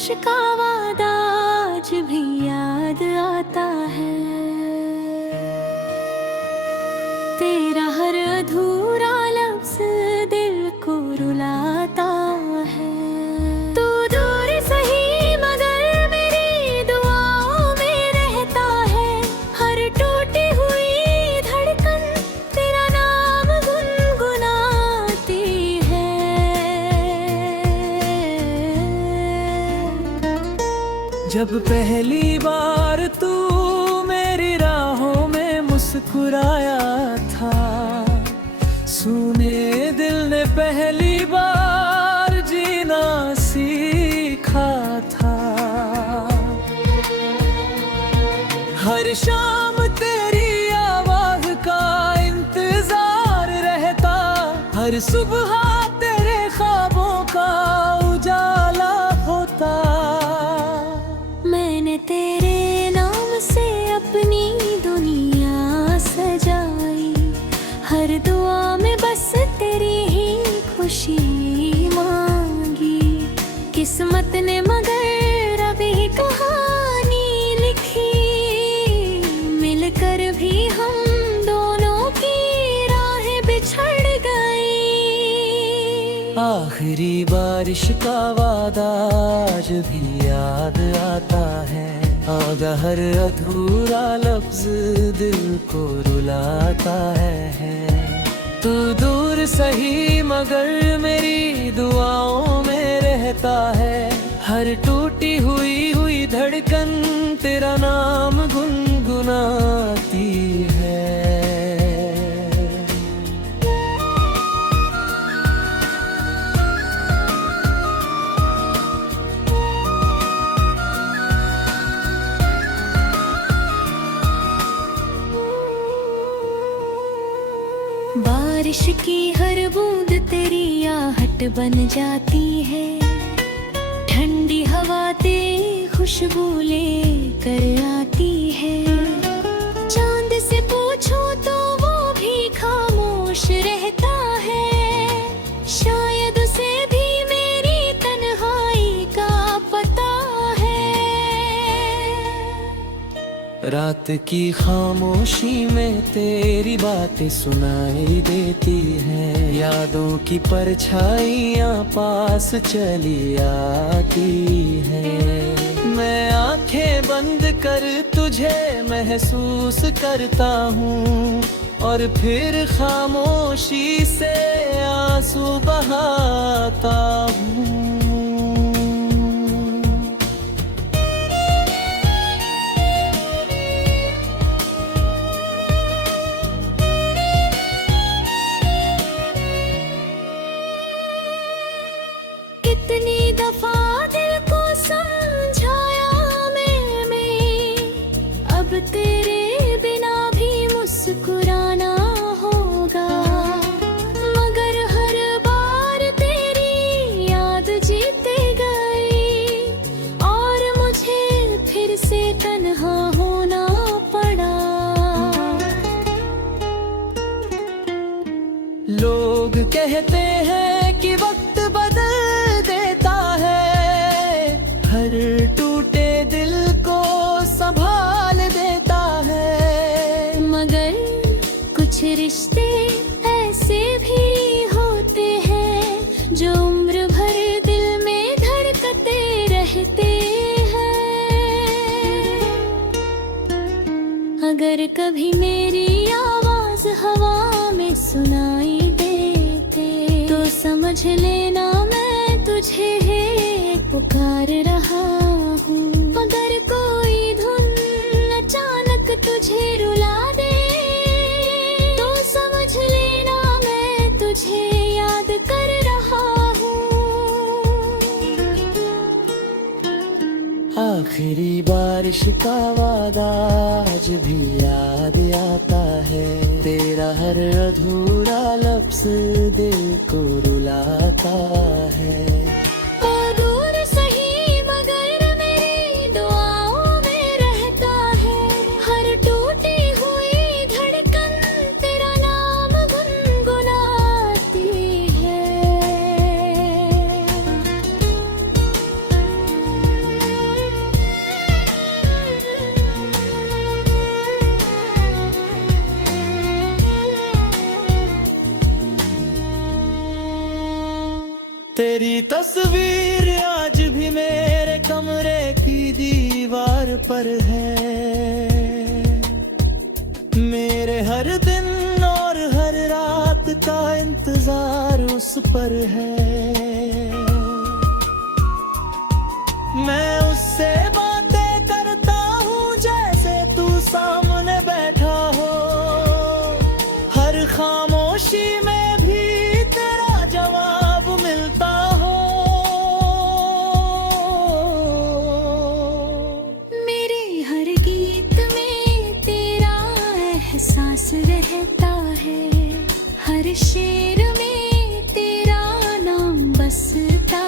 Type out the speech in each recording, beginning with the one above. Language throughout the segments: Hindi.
बारिश का वादा आज भी याद आता है। तेरा हर अधूरा लफ्ज़ दिल को रुलाता है। तू दूर सही मगर मेरी दुआओं में रहता है। हर टूटी हुई धड़कन तेरा नाम गुनगुनाती है। जब पहली बार तू मेरी राहों में मुस्कुराया था, सुने दिल ने पहली बार जीना सीखा था। हर शाम तेरी आवाज का इंतजार रहता, हर सुबह तेरे ख्वाबों का उजाला होता। मैंने तेरे नाम से अपनी दुनिया सजाई, हर दुआ में बस तेरी ही खुशी मांगी। किस्मत ने मगर अभी कहानी लिखी, मिलकर भी हम दोनों की राहें बिछड़ गई। आखिरी बारिश का वादा आज भी याद आता है। आगा हर अधूरा लफ्ज दिल को रुलाता है। तू दूर सही मगर मेरी दुआओं में रहता है। हर टूटी हुई धड़कन तेरा नाम गुनगुनाती है। बारिश की हर बूंद तेरी आहट बन जाती है। ठंडी हवा तेरी खुशबू लेकर आती है। चांद से पूछो तो वो भी खामोश रहता है। शायद उसे भी मेरी तन्हाई का पता है। रात की खामोशी में तेरी बातें सुनाई देती हैं। यादों की परछाइयाँ पास चली आती हैं। मैं आंखें बंद कर तुझे महसूस करता हूँ, और फिर खामोशी से आंसू बहाता हूँ। कितनी दफा दिल को समझाया मैंने, अब तेरे बिना भी मुस्कुराना होगा। मगर हर बार तेरी याद जीते गई, और मुझे फिर से तन्हा होना पड़ा। लोग कहते हैं कि वक्त बदल देता है, हर टूटे दिल को संभाल देता है। मगर कुछ रिश्ते ऐसे भी होते हैं जो उम्र भर दिल में धड़कते रहते हैं। अगर कभी मेरी आवाज हवा में सुनाई देते, तो समझ लेना मैं तुझे पुकार रहा हूँ। अगर कोई धुन अचानक तुझे रुला दे, तो समझ लेना मैं तुझे याद कर रहा हूँ। आखिरी बारिश का वादा आज भी याद आता है। तेरा हर अधूरा लफ्ज़ दिल को रुलाता है। ओ दूर सही मगर मेरी दुआओं में रहता है। हर टूटी हुई धड़कन तेरा नाम गुनगुनाती है। तेरी तस्वीर आज भी मेरे कमरे की दीवार पर है। मेरे हर दिन और हर रात का इंतजार उस पर है। मैं उससे बातें करता हूँ जैसे तू सामने बैठा हो। हर खामोशी में भी तेरा जवाब मिलता हो। मेरे हर गीत में तेरा एहसास रहता है। हर शेर में तेरा नाम बसता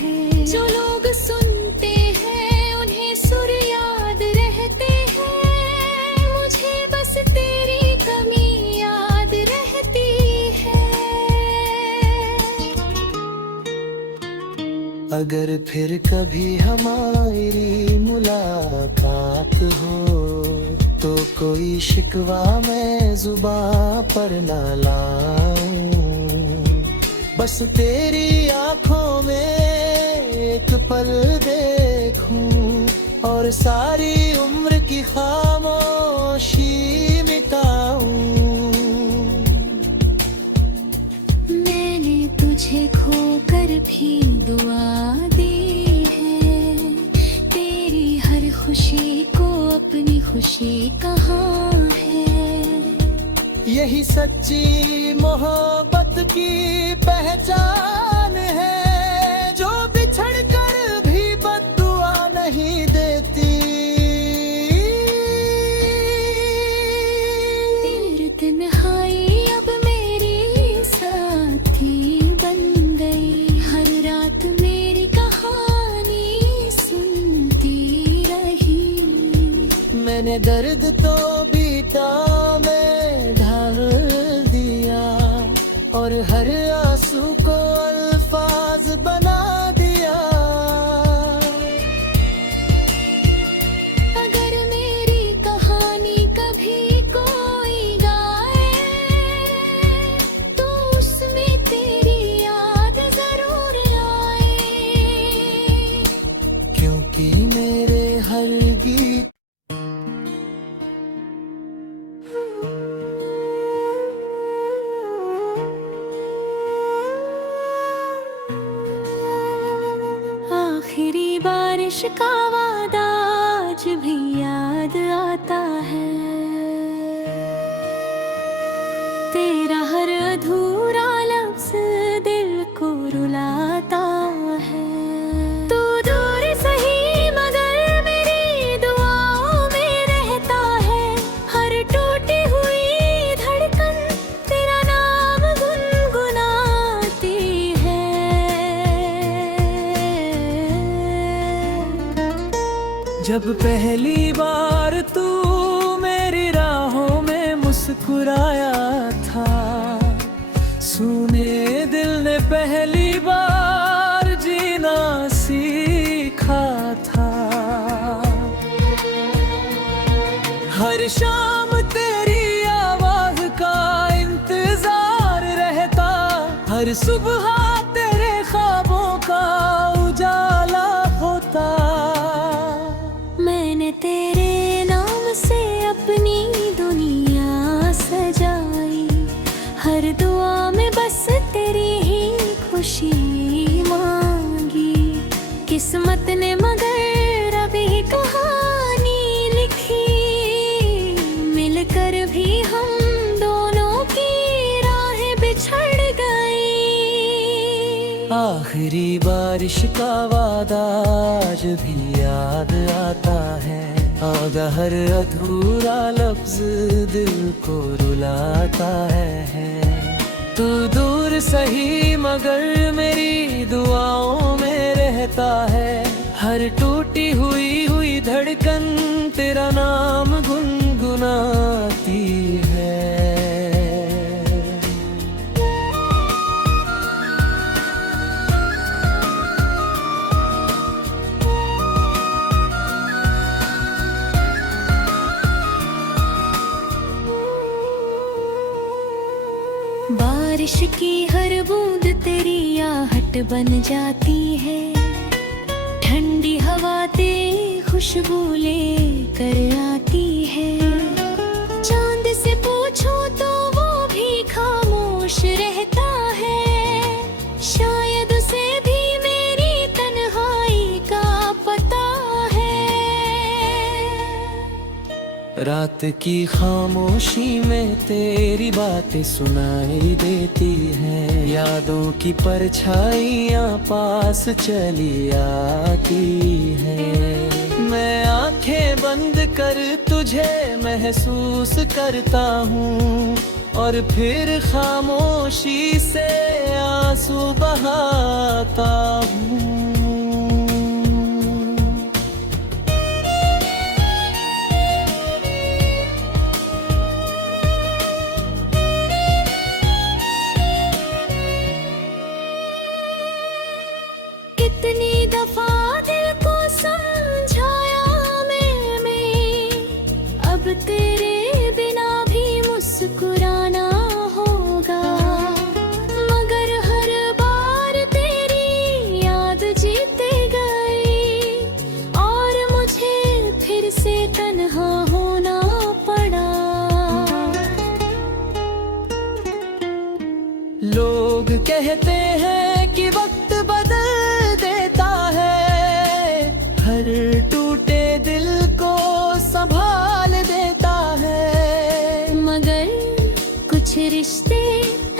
है। जो लोग सुनते हैं उन्हें सुर याद रहते हैं। मुझे बस तेरी कमी याद रहती है। अगर फिर कभी हमारी मुलाकात हो तो कोई शिकवा मैं जुबां पर ना लाऊं। बस तेरी आंखों में एक पल देखूं और सारी उम्र की खामोशी मिटाऊं। मैंने तुझे खोकर भी दुआ दी है। तेरी हर खुशी को अपनी खुशी कहाँ है। यही सच्ची मोहब्बत की पहचान है। जो बिछड़ कर भी बद्दुआ नहीं देती। तेरी तन्हाई अब मेरी साथी बन गई। हर रात मेरी कहानी सुनती रही। मैंने दर्द तो बीता में ढाल दिया और हर आंसू को अल्फाज बना दिया। अगर मेरी कहानी कभी कोई गाए तो उसमें तेरी याद जरूर आए। क्योंकि मेरे हर गीत आखिरी बारिश का वादा आज भी याद आता है। तेरा हर अधूरा लफ्ज दिल को रुलाता है। तू दूर सही मगर मेरी दुआओं में रहता है। हर टूटी हुई धड़कन तेरा नाम गुनगुनाती है। जब पहली बार तू मेरी राहों में मुस्कुराया था। सुने दिल ने पहली बार जीना सीखा था। हर शाम तेरी आवाज का इंतजार रहता। हर सुबह तेरे ख्वाबों का उजाला होता। मैंने तेरे नाम से अपनी दुनिया सजाई। हर दुआ में बस तेरी ही खुशी मांगी। किस्मत ने मगर अभी कहानी लिखी। मिलकर भी हम दोनों की राहें बिछड़ गई। आखिरी बारिश का वादा आज भी याद आता है। आगा हर अधूरा लफ्ज दिल को रुलाता है। तू दूर सही मगर मेरी दुआओं में रहता है। हर टूटी हुई धड़कन तेरा नाम गुनगुनाती है। बारिश की हर बूंद तेरी आहट घाट बन जाती है। ठंडी हवा ते खुशबू ले कर आती है। चांद से पूछो तो वो भी खामोश रहता है। शायद उसे भी मेरी तन्हाई का पता है। रात की खामोशी में तेरी बातें सुनाई देती हैं। यादों की परछाइयाँ पास चली आती हैं। मैं आंखें बंद कर तुझे महसूस करता हूँ और फिर खामोशी से आंसू बहाता हूँ। कितनी दफा दिल को समझाया मैंने, अब तेरे बिना भी मुस्कुराना होगा। मगर हर बार तेरी याद जीते गई और मुझे फिर से तन्हा होना पड़ा। लोग कहते हैं कि वक्त बदल देता है, हर टूटे दिल को संभाल देता है। मगर कुछ रिश्ते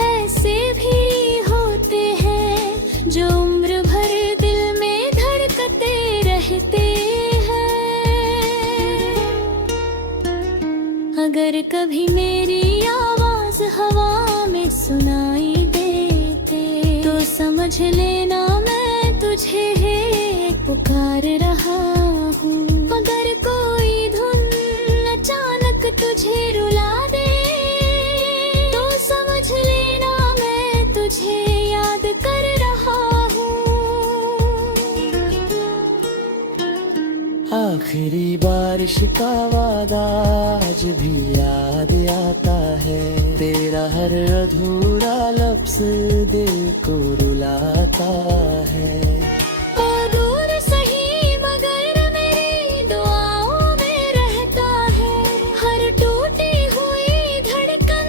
ऐसे भी होते हैं जो उम्र भर दिल में धड़कते रहते हैं। अगर कभी मेरी आवाज हवा में सुनाई देते तो समझ लेना मैं तुझे पुकार रहा हूँ। अगर कोई धुन अचानक तुझे रुला दे तो समझ लेना मैं तुझे याद कर रहा हूँ। आखिरी बारिश का वादा आज भी याद आता है। तेरा हर अधूरा लफ्ज दिल को रुलाता है। दूर सही मगर मेरी दुआओं में रहता है। हर टूटी हुई धड़कन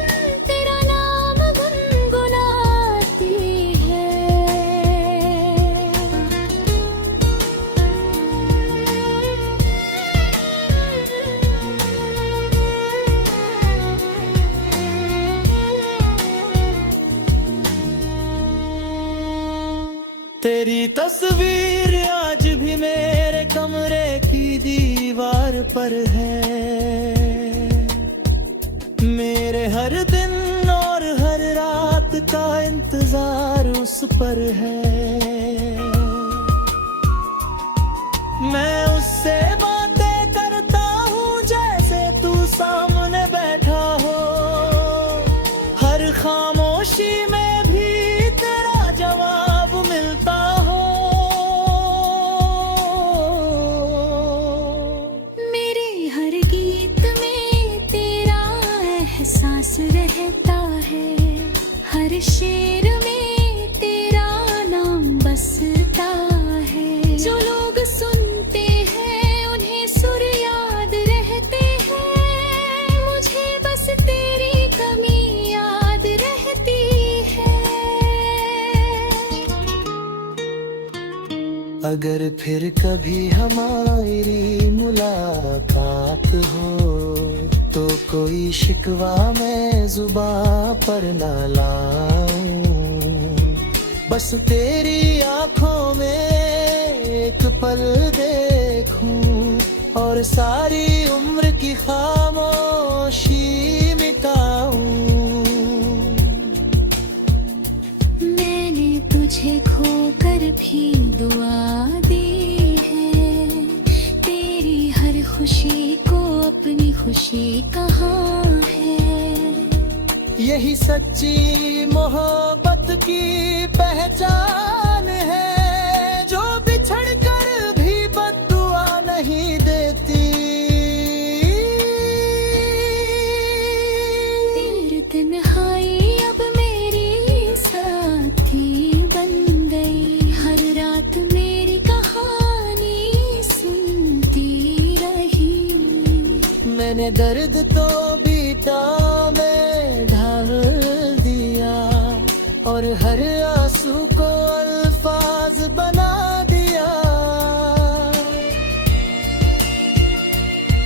तेरा नाम गुनगुनाती है। तेरी तस्वीर आज भी मेरे कमरे की दीवार पर है। मेरे हर दिन और हर रात का इंतजार उस पर है। मैं उससे बातें करता हूँ जैसे तू सामने बैठा हो। हर खामोशी में भी तेरा जवाब मिलता हो। मेरे हर गीत में तेरा एहसास रहता है। हर शेर में तेरा नाम बसता है। जो लोग सुनते हैं उन्हें सुर याद रहते हैं। मुझे बस तेरी कमी याद रहती है। अगर फिर कभी हमारी मुलाकात हो तो कोई शिकवा मैं जुबां पर ना लाऊं। बस तेरी आंखों में एक पल देखूं और सारी उम्र की खामोशी मिटाऊं। मैंने तुझे खोकर भी दुआ दी है। तेरी हर खुशी को अपनी खुशी कहाँ है। यही सच्ची मोहब्बत की पहचान है जो बिछड़ कर भी बद्दुआ नहीं देती। तेरी तन्हाई अब मेरी साथी बन गई। मैंने दर्द तो बीता में ढाल दिया और हर आंसू को अल्फाज बना दिया।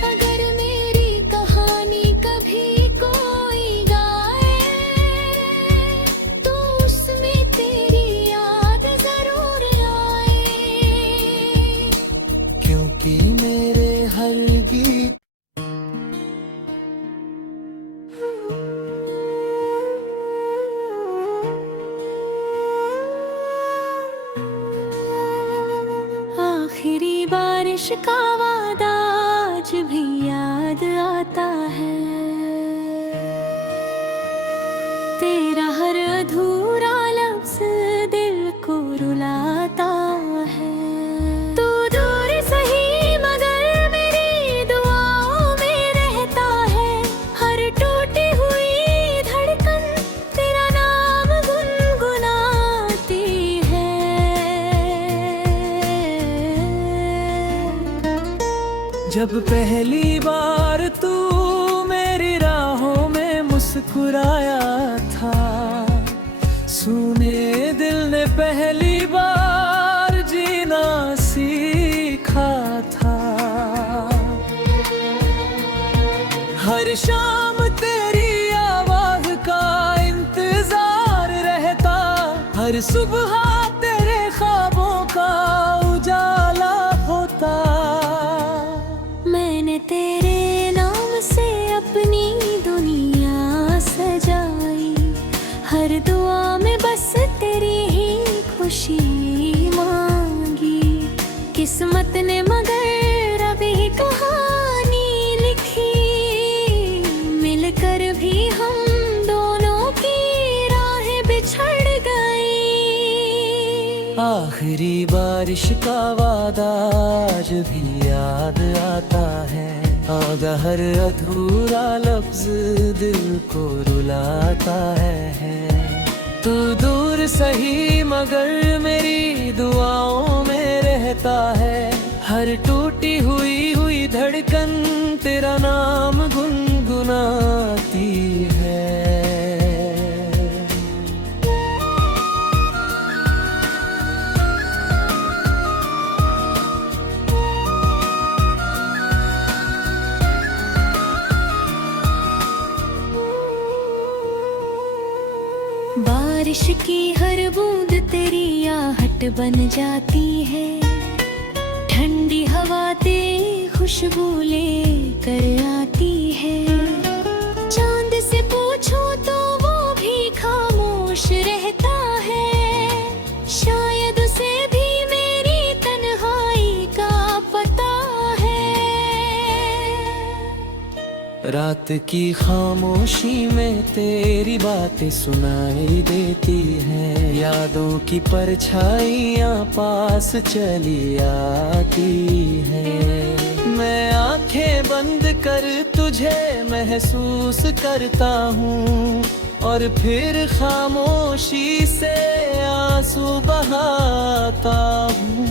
अगर मेरी कहानी कभी कोई गाए तो उसमें तेरी याद जरूर आए, क्योंकि मेरे हर गीत आखिरी बारिश का वादा आज भी याद आता है, तेरा हर अधूरा लफ्ज दिल को रुलाता है। तू दूर सही मगर मेरी दुआओं में रहता है, हर टूटी हुई धड़कन तेरा नाम गुनगुनाती है। जब पहली बार तू मेरी राहों में मुस्कुराया था, सुने दिल ने पहली बार जीना सीखा था। हर शाम तेरी आवाज का इंतजार रहता, हर सुबह तेरे ख्वाबों का उजाला होता। मैंने तेरे नाम से अपनी दुनिया सजाई, हर दुआ में बस तेरी ही खुशी मांगी। किस्मत ने मगर अभी कहानी लिखी, मिलकर भी हम दोनों की राहें बिछड़ गई। आखिरी बारिश का वादा आज भी याद आता है, आगा हर अधूरा लफ्ज दिल को रुलाता है। तू दूर सही मगर मेरी दुआओं में रहता है, हर टूटी हुई धड़कन तेरा नाम गुनगुनाती है। बारिश की हर बूंद तेरी आहट बन जाती है, ठंडी हवा तेरी खुशबू लेकर आती है। चांद से पूछो तो वो भी खामोश रहता है, शायद उसे भी मेरी तन्हाई का पता है। रात की खामोशी में तेरी बातें सुनाई देती हैं, यादों की परछाइयाँ पास चली आती हैं। मैं आंखें बंद कर तुझे महसूस करता हूँ और फिर खामोशी से आंसू बहाता हूँ।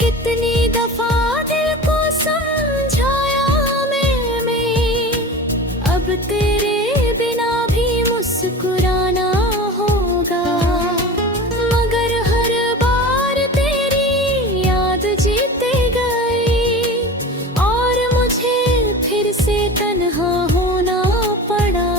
कितनी दफा दिल को समझाया मैंने, अब तेरे बिना भी मुस्कुराना होगा, मगर हर बार तेरी याद जीते गई और मुझे फिर से तन्हा होना पड़ा।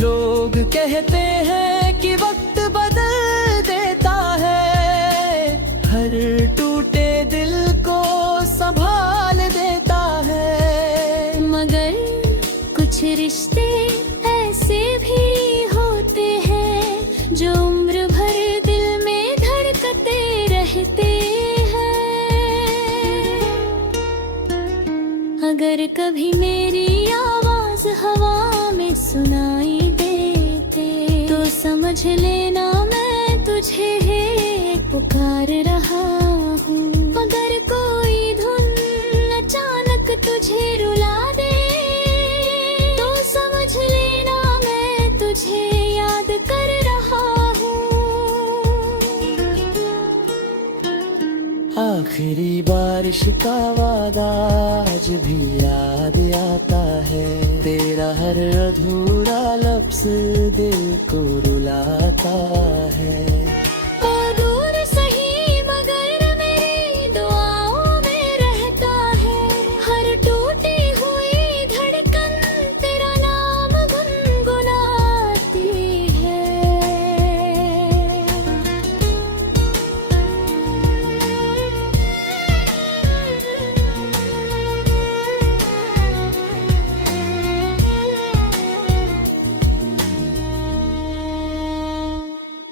लोग कहते हैं कि वक्त बदल देता है, हर टूटे दिल को संभाल देता है, मगर कुछ रिश्ते ऐसे भी होते हैं जो उम्र भर दिल में धड़कते रहते हैं। अगर कभी मेरी आवाज हवा में सुनाई देते तो समझ लेना मैं तुझे पुकार रहा हूँ। अगर कोई धुन बारिश का वादा आज भी याद आता है, तेरा हर अधूरा लफ्ज दिल को रुलाता है। ओ दूर सही मगर मेरी दुआओं में रहता है, हर टूटी हुई धड़कन तेरा नाम गुनगुनाती है।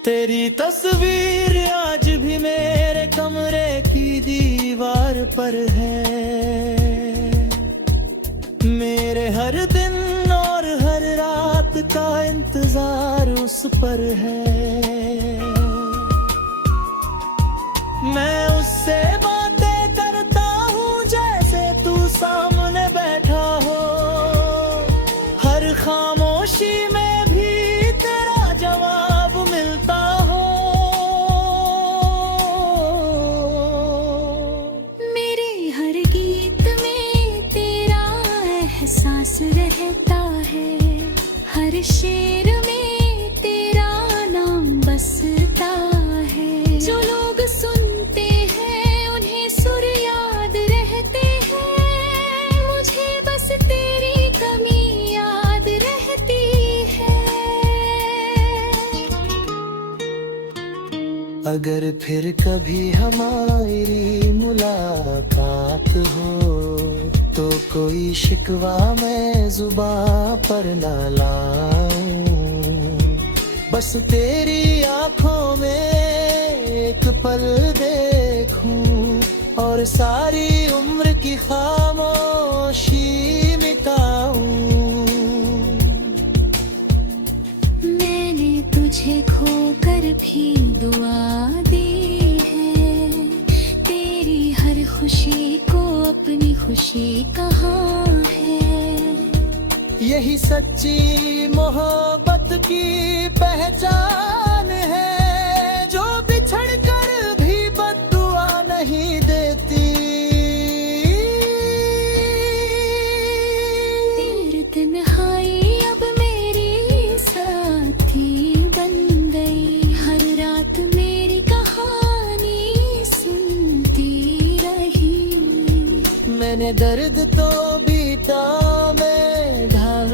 तेरी तस्वीर आज भी मेरे कमरे की दीवार पर है, मेरे हर दिन और हर रात का इंतजार उस पर है। मैं उससे बातें करता हूँ जैसे तू सामने बैठा हो, हर खामोशी में भी तेरा जवाब मिलता हो। मेरे हर गीत में तेरा एहसास रहता है, हर शेर में तेरा नाम बसता है। जो लोग सुनते हैं उन्हें सुर याद रहते हैं, मुझे बस तेरी कमी याद रहती है। अगर फिर कभी हमारी मुलाकात हो तो कोई शिकवा मैं जुबां पर ना लाऊं, बस तेरी आंखों में एक पल देखूं और सारी उम्र की खामोशी मिटाऊं। मैंने तुझे खोकर भी दुआ दी है, तेरी हर खुशी को अपनी खुशी कहाँ है। यही सच्ची मोहब्बत की पहचान है, जो बिछड़ कर भी बद्दुआ नहीं देती। तेरी तन्हाई अब मेरी साथी बन गई, हर रात मेरी कहानी सुनती रही। मैंने दर्द तो बीता में ढाल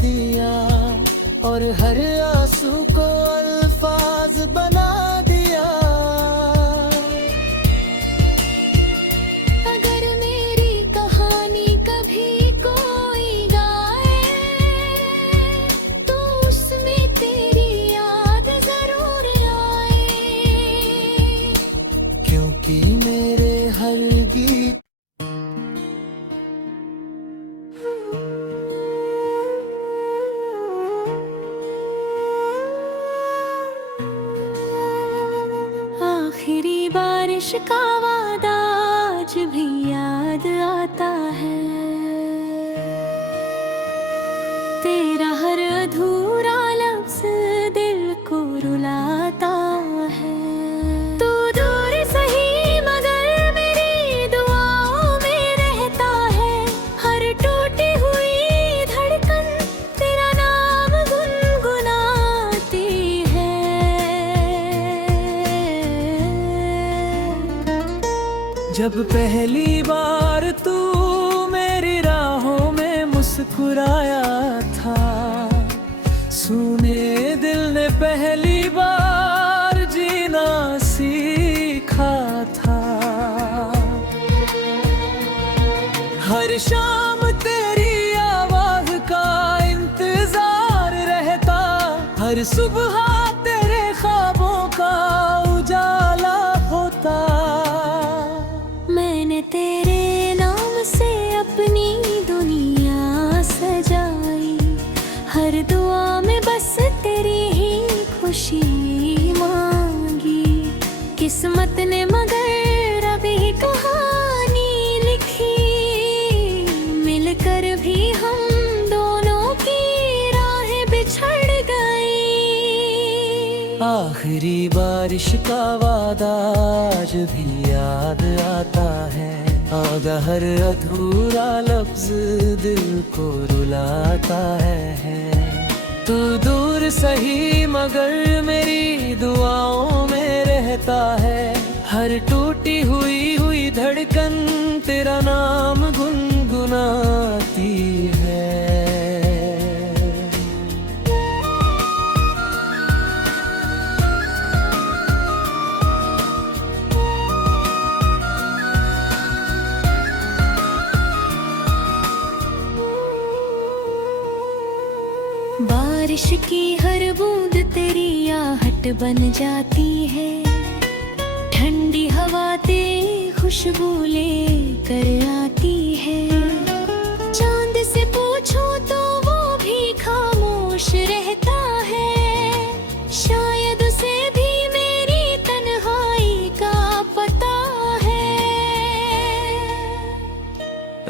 दिया और हर आंसू को अल्फाज बना दिया। अगर मेरी कहानी कभी कोई गाए तो उसमें तेरी याद जरूर आए, क्योंकि मेरे हर गीत आखिरी बारिश का वादा आज भी याद आता है, तेरा हर अधूरा लफ्ज दिल को रुलाता है। तू दूर सही मगर मेरी दुआओं में रहता है, हर टूटी हुई धड़कन तेरा नाम गुनगुनाती है। जब पहली बार तू मेरी राहों में मुस्कुराया था, सुने दिल ने पहली बार जीना सीखा था। हर शाम तेरी आवाज का इंतजार रहता, हर सुबह तेरे ख्वाबों का उजाला होता। मैंने तेरे नाम से अपनी दुनिया सजाई, हर दुआ में बस तेरी ही खुशी मांगी। किस्मत ने मगर अभी कहानी लिखी, मिलकर भी हम दोनों की राहें बिछड़ गई। आखिरी बार बारिश का वादा आज भी याद आता है, आगा हर अधूरा लफ्ज दिल को रुलाता है। तू दूर सही मगर मेरी दुआओं में रहता है, हर टूटी हुई धड़कन तेरा नाम गुनगुनाती है। बारिश की हर बूंद तेरी आहट बन जाती है, ठंडी हवा तेरी खुशबू लेकर आती है। चांद से पूछो तो वो भी खामोश रहता है, शायद उसे भी मेरी तन्हाई का पता है।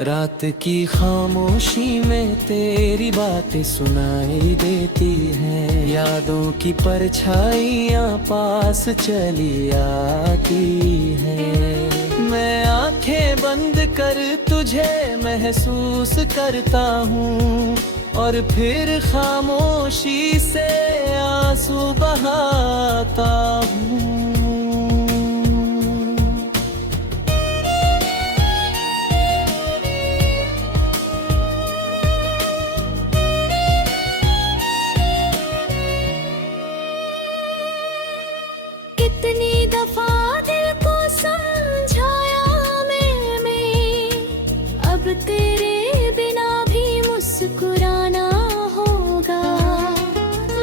रात की खामोशी में तेरी बातें सुनाई देती हैं, यादों की परछाइयाँ पास चली आती हैं। मैं आंखें बंद कर तुझे महसूस करता हूँ, और फिर खामोशी से आंसू बहाता हूँ। कितनी दफा दिल को समझाया मैंने, अब तेरे बिना भी मुस्कुराना होगा,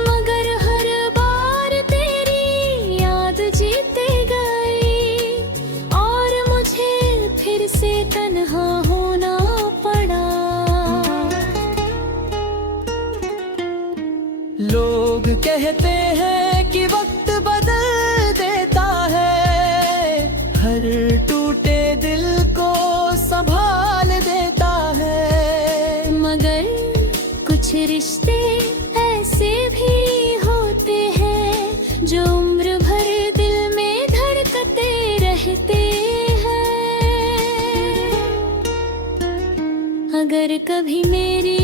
मगर हर बार तेरी याद जीते गई और मुझे फिर से तन्हा होना पड़ा। लोग कहते हैं कि वक्त बदल देता है, हर टूटे दिल को संभाल देता है, मगर कुछ रिश्ते ऐसे भी होते हैं जो उम्र भर दिल में धड़कते रहते हैं। अगर कभी मेरी